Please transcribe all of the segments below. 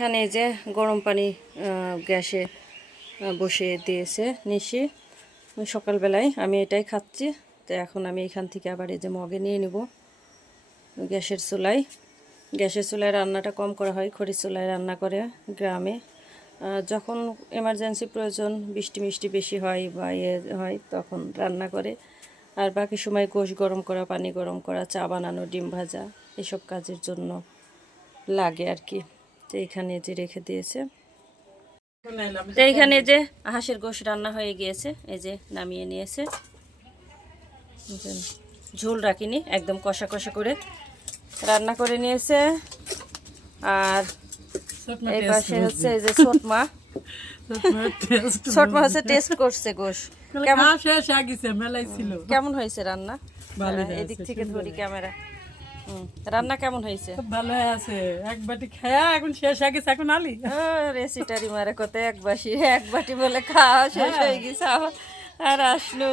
এখানে যে গরম পানি গ্যাসে বসিয়ে দিয়েছে নিশি সকালবেলায়। আমি এটাই খাচ্ছি। তো এখন আমি এখান থেকে আবার এই যে মগে নিয়ে নেব। গ্যাসের চুলায় রান্নাটা কম করা হয়, খড়ির চুলায় রান্না করে গ্রামে। যখন এমার্জেন্সি প্রয়োজন, বৃষ্টি মিষ্টি বেশি হয় বা ইয়ে হয়, তখন রান্না করে। আর বাকি সময় গোশ গরম করা, পানি গরম করা, চা বানানো, ডিম ভাজা, এসব কাজের জন্য লাগে আর কি। তো এখানে যে রেখে দিয়েছে। তো এইখানে যে হাঁসের গোশ রান্না হয়ে গিয়েছে, এই যে নামিয়ে নিয়েছে। ঝোল রাখিনি, একদম কষা কষা করে রান্না করে নিয়েছে। আর এই পাশে হচ্ছে এই যে ছোটমা হচ্ছে টেস্ট করছে গোশ। কেমন হয়েছে রান্না? এদিক থেকে ধরি ক্যামেরা। রান্না কেমন হয়েছে? ভালো আছে। এক বাটি খায়া এখন শেষ হয়ে গেছে, এখন আলি রেসিটারি মারে কত এক বাটি বলে খাওয়া শেষ হয়ে গেছে আর আসলো।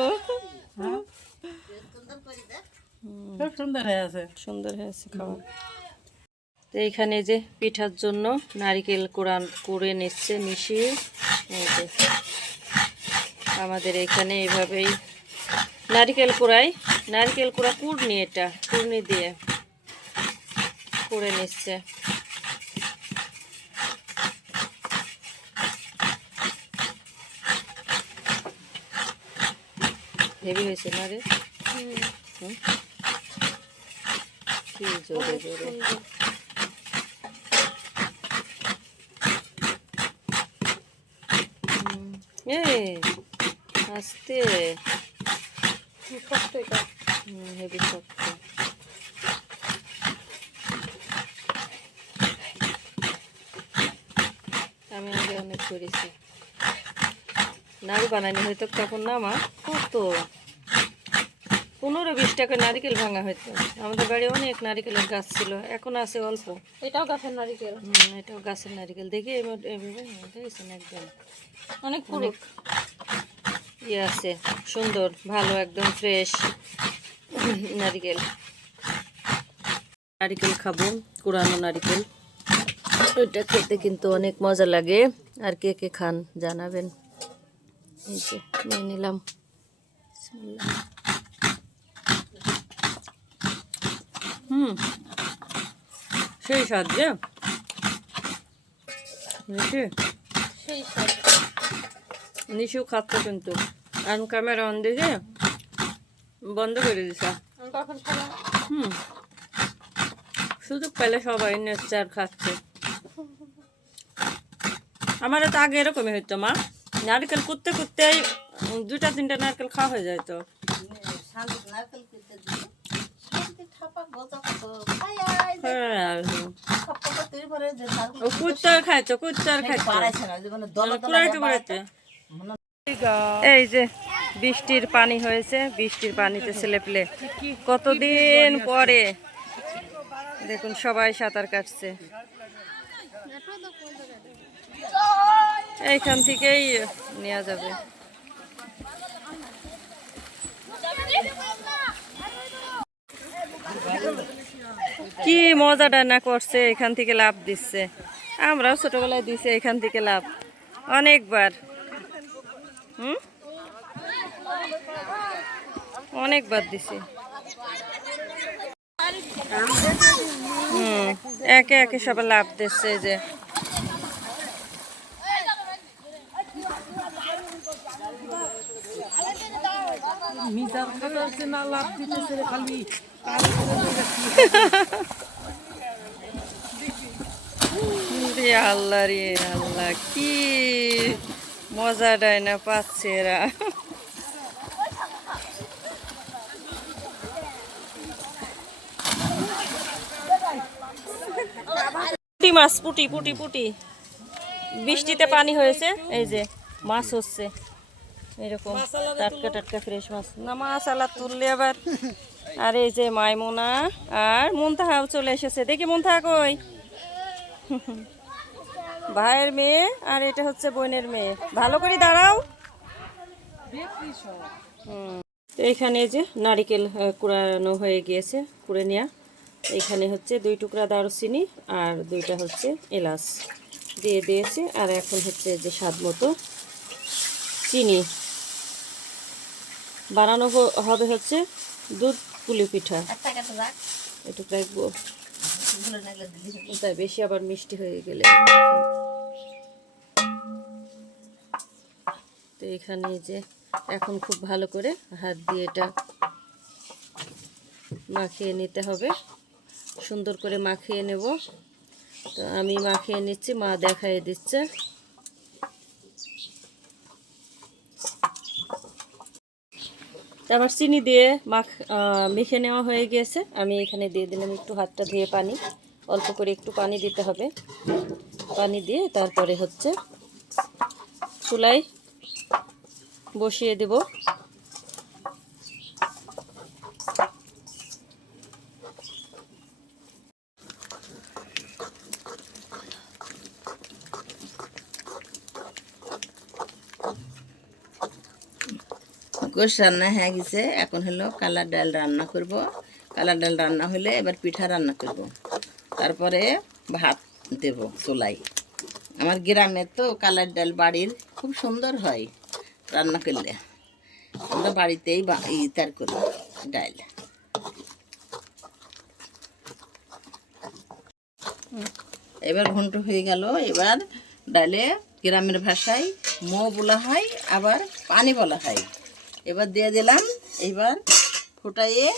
খুব সুন্দর হয়ে আছে, সুন্দর হয়েছে খাওয়া। তো এইখানে যে পিঠার জন্য নারিকেল কুড়ে নিচ্ছে মিশিয়ে। আমাদের এখানে এইভাবেই নারিকেল কুড়া কুড়নি, এটা কুড়নি দিয়ে কুড়ে নিচ্ছে। হেভি হয়েছে না রে? কি জোরে জোরে। আস্তে হেভি শক্ত। আমি আগে অনেক করেছি, নাড়ু বানানি হয়তো তখন না মা, কত 15-20 টাকা নারিকেল ভাঙা হয়তো। আমাদের বাড়ি অনেক নারিকেলের গাছ ছিল, এখন আছে অল্প। এটাও গাছের নারিকেল? এটাও গাছের নারিকেল। দেখি একদম অনেক পুরো ইয়ে আছে, সুন্দর ভালো একদম ফ্রেশ নারিকেল খাবো, কুড়ানো নারিকেল। ওইটা খেতে কিন্তু অনেক মজা লাগে। আর কে কে খান জানাবেন। এই যে নিয়ে নিলাম। সেই স্বাদ যে নিশু খাচ্ছে কিন্তু আর ক্যামেরা অন দিয়েছে, বন্ধ করে দিছে। সুযোগ পেলে সবাই নেচছে আর খাচ্ছে। আমার তো আগে এরকমই হইতো মা, নারকেল করতে করতে 2-3টা নারকেল খাওয়া হয়ে যায়। তো এই যে বৃষ্টির পানি হয়েছে, বৃষ্টির পানিতে ছেলেপেলে কতদিন পরে দেখুন সবাই সাঁতার কাটছে। এইখান থেকেই নেওয়া যাবে। কি মজাটা না করছে, এখান থেকে লাভ দিচ্ছে। আমরাও ছোটবেলায় দিছে এখান থেকে লাভ অনেকবার। অনেকবার দিছি। একে একে সবাই লাভ দিচ্ছে। যে আল্লাহ রে আল্লাহ, কি মজাটাই না পাচ্ছে এরা। পুঁটি মাছ, পুঁটি পুঁটি পুঁটি বৃষ্টিতে পানি হয়েছে, এই যে মাছ হচ্ছে এরকম টাটকা টাটকা ফ্রেশ মাছ। না মাছ আলাদা তুললে আবার। আর এই যে মাইমুনা আর মুনতাহাও চলে এসেছে। দেখি মুনতাহা কই? ভাইয়ের মেয়ে আর এটা হচ্ছে বোনের মেয়ে। ভালো করে দাঁড়াও। এইখানে যে নারিকেল কুড়ানো হয়ে গিয়েছে, কুড়ে নেওয়া। এখানে হচ্ছে 2 টুকরা দারুচিনি আর 2টা হচ্ছে এলাচ। দিয়ে দিয়েছি। আর এখন হচ্ছে যে স্বাদ মতো চিনি। বানানো হবে হচ্ছে দুধ পুলি পিঠা। একটু রাখবো, তাই বেশি আবার মিষ্টি হয়ে গেলে। তো এখানে যে এখন খুব ভালো করে হাত দিয়ে এটা মাখিয়ে নিতে হবে, সুন্দর করে মাখিয়ে নেব। তো আমি মাখিয়ে নিচ্ছি, মা দেখাই দিচ্ছে। তারপর চিনি দিয়ে মেখে নেওয়া হয়ে গিয়েছে। আমি এখানে দিয়ে দিলাম একটু হাতটা ধুয়ে পানি, অল্প করে একটু পানি দিতে হবে। পানি দিয়ে তারপরে হচ্ছে চুলায় বসিয়ে দেব। গোশ রান্না হয়ে গেছে, এখন হলো কালার ডাল রান্না করব। কালার ডাল রান্না হলে এবার পিঠা রান্না করব, তারপরে ভাত দেব চুলায়। আমার গ্রামে তো কালার ডাল বাড়ির খুব সুন্দর হয় রান্না করলে। আমরা বাড়িতেই তার করি ডাল। এবার ঘন্ট হয়ে গেল। এবার ডালে গ্রামের ভাষায় মো বলা হয়, আবার পানি বলা হয়। এবার দিয়ে দিলাম, এবার ফোটাইয়ে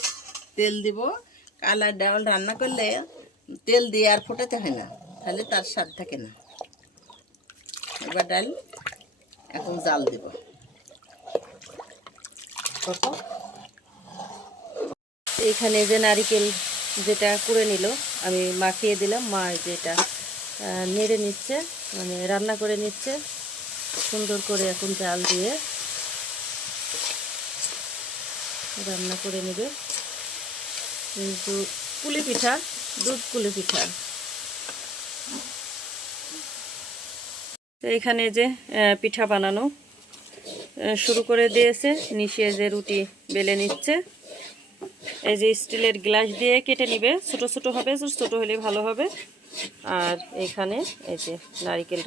তেল দিব। কালার ডাল রান্না করলে তেল দিয়ে আর ফোটাতে হয় না, তাহলে তার স্বাদ থাকে না। এবার ডাল এখন জাল দেব। এখানে যে নারকেল যেটা করে নিল আমি মাখিয়ে দিলাম, মা যেটা নেড়ে নিচ্ছে, মানে রান্না করে নিচ্ছে সুন্দর করে। এখন জাল দিয়ে রান্না করে নেবে। কিন্তু পুলি পিঠা, দুধ পুলি পিঠা। তো এখানে যে পিঠা বানানো শুরু করে দিয়েছে। নিচে যে রুটি বেলে নিচ্ছে, এই যে স্টিলের গ্লাস দিয়ে কেটে নিবে। ছোট ছোট হবে, ছোট হলে ভালো হবে। আর এখানে এই যে নারকেল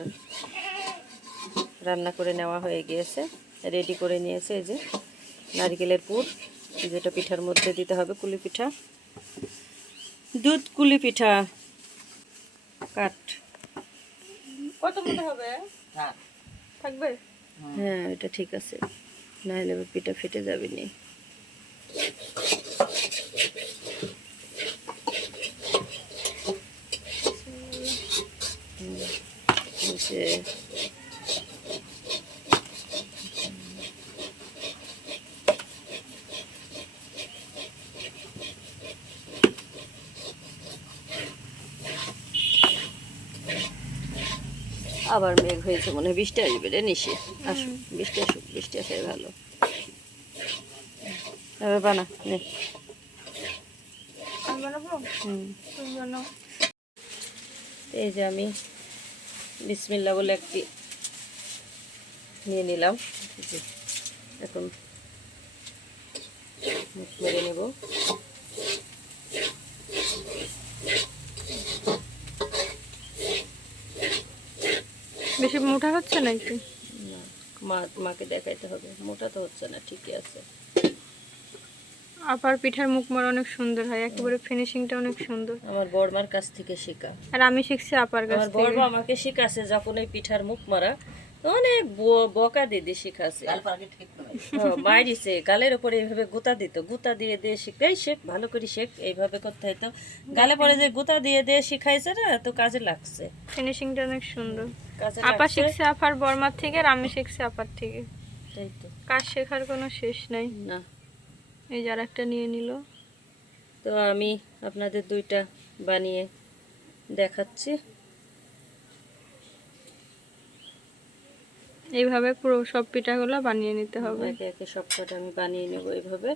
রান্না করে নেওয়া হয়ে গিয়েছে, রেডি করে নিয়েছে। এই যে নারকেলের পুর, যেটা পিঠার মধ্যে দিতে হবে। কুলি পিঠা, দুধ কুলি পিঠা। কাট কত মতো হবে? থাকবে? হ্যাঁ, এটা ঠিক আছে, নাহলে পিঠা ফেটে যাবে নি। আবার মেঘ হয়েছে, মনে হয় বৃষ্টি আসবে রে। নিশে আসুক, বৃষ্টি আসুক, বৃষ্টি আসে ভালো। এবার বানা নে। এই যে আমি বিসমিল্লাহ বলে একটি নিয়ে নিলাম। এখন মুখ মেরে নেব। বেশি মোটা হচ্ছে নাকি? না, মাকে দেখাইতে হবে। মোটা তো হচ্ছে না, ঠিকই আছে। আপার পিঠার মুখমরা অনেক সুন্দর হয়, একেবারে ফিনিশিংটা অনেক সুন্দর। আমার বড়মার কাছ থেকে শেখা। আর আমি শিখছি আপার কাছ আমার থেকে। বড়মা আমাকে শিখাছে যখন এই পিঠার মুখ মারা, অনেক বকা দিদি শিখাছে। মারিছে গালের উপরে এইভাবে গুতা দিত, গুতা দিয়ে দিয়ে শিখাই, শেখ ভালো করে শেখ, এইভাবে করতে হইতো। গালে পরে যে গুতা দিয়ে দিয়ে শিখাইছে না, তো কাজে লাগছে। ফিনিশিংটা অনেক সুন্দর। কাজে আপা লাগছে। শিখছে আপার বর্মার থেকে, আর আমি শিখছি আপার থেকে। তাই তো। কাজ শেখার কোনো শেষ নাই। না, এই যার একটা নিয়ে নিল। তো আমি আপনাদের দুইটা বানিয়ে দেখাচ্ছি। এইভাবে পুরো সব পিঠাগুলো বানিয়ে নিতে হবে। একে একে সবকটা আমি বানিয়ে নেব এইভাবে।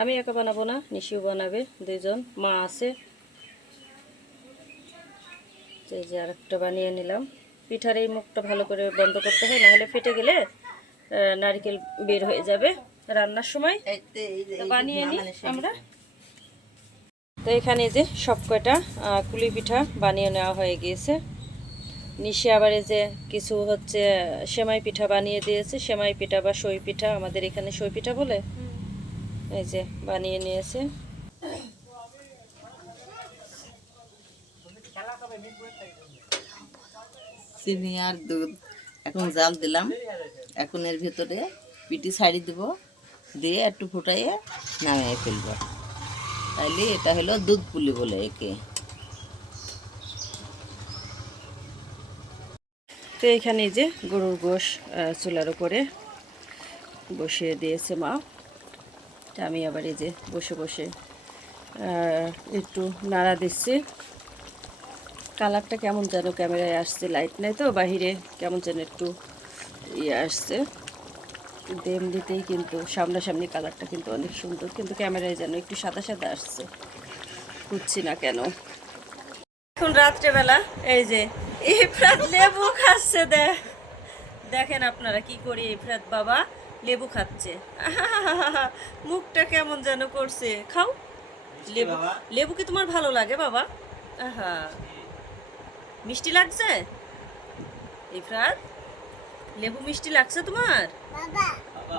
আমি একা বানাবো না, নিশিও বানাবে, দুইজন মা আছে। এই যে আরেকটা বানিয়ে নিলাম। পিঠার এই মুখটা ভালো করে বন্ধ করতে হয়, নাহলে ফেটে গেলে নারকেল বের হয়ে যাবে রান্নার সময়। তো বানিয়ে নিই আমরা। তো এখানে যে সব কয়টা কুলি পিঠা বানিয়ে নেওয়া হয়ে গিয়েছে। নিশে আবার এই যে কিছু হচ্ছে সেমাই পিঠা বানিয়ে দিয়েছে, সেমাই পিঠা বা সই পিঠা, আমাদের এখানে সই পিঠা বলে। এই যে বানিয়ে নিয়েছে। চিনি আর দুধ এখন জাল দিলাম। এখন এর ভিতরে পিঠি ছাড়ি দিব, দিয়ে একটু ফুটাইয়ে নামিয়ে ফেলবো। তাইলে এটা হলো দুধ পুলি বলে একে। তো এখানে যে গরুর গোশ চুলার উপরে বসিয়ে দিয়েছে মা। তা আমি আবার এই যে বসে বসে একটু নাড়া দিচ্ছি। কালারটা কেমন যেন ক্যামেরায় আসছে, লাইট নাই তো বাহিরে, কেমন যেন একটু ইয়ে আসছে। কিন্তু এমনিতেই কিন্তু সামনাসামনি কালারটা কিন্তু অনেক সুন্দর, কিন্তু ক্যামেরায় যেন একটু সাদা সাদা আসছে, বুঝছি না কেন। এখন রাত্রেবেলা এই যে ইফরাত লেবু খাচ্ছে, দেখেন আপনারা কি করি। ইফরাত বাবা লেবু খাচ্ছে, মুখটা কেমন যেন করছে। খাও লেবু, লেবু কি তোমার ভালো লাগে বাবা? আহা, মিষ্টি লাগছে ইফরাত? লেবু মিষ্টি লাগছে তোমার?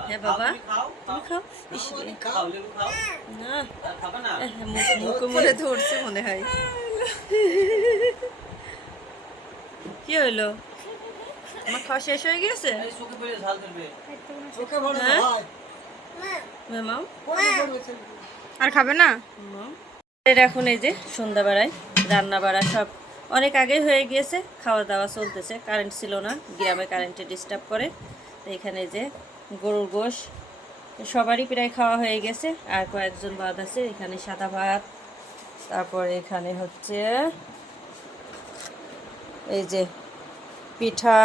হ্যাঁ বাবা, তুমি খাও। ইস রে, না, মুখে মনে ধরছে মনে হয়। কি হইলো, আমার খাওয়া শেষ হয়ে গেছে? হ্যাঁ মাম, আর খাবে না? এখন এই যে সন্ধ্যাবেলায় রান্না বাড়া সব অনেক আগেই হয়ে গিয়েছে, খাওয়া দাওয়া চলতেছে। কারেন্ট ছিল না, গ্রামে কারেন্টে ডিস্টার্ব করে। তো এখানে যে গরুর গোশ সবারই প্রায় খাওয়া হয়ে গেছে, আর কয়েকজন বাদ আছে। এখানে সাদা ভাত, তারপর এখানে হচ্ছে এই যে পিঠা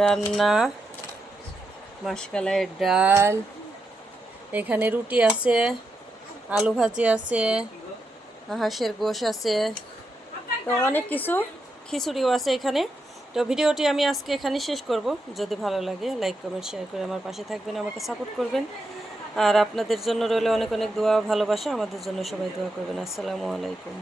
রান্না, মাসকালাইয়ের ডাল, এখানে রুটি আছে, আলু ভাজি আছে, হাঁসের গোশ আছে, তো অনেক কিছু, খিচুড়িও আছে এখানে। তো ভিডিওটি আমি আজকে এখানে শেষ করব। যদি ভালো লাগে লাইক কমেন্ট শেয়ার করে আমার পাশে থাকবেন, আমাকে সাপোর্ট করবেন। আর আপনাদের জন্য রইল অনেক অনেক দোয়া ভালোবাসা, আমাদের জন্য সবাই দোয়া করবেন। আসসালামু আলাইকুম।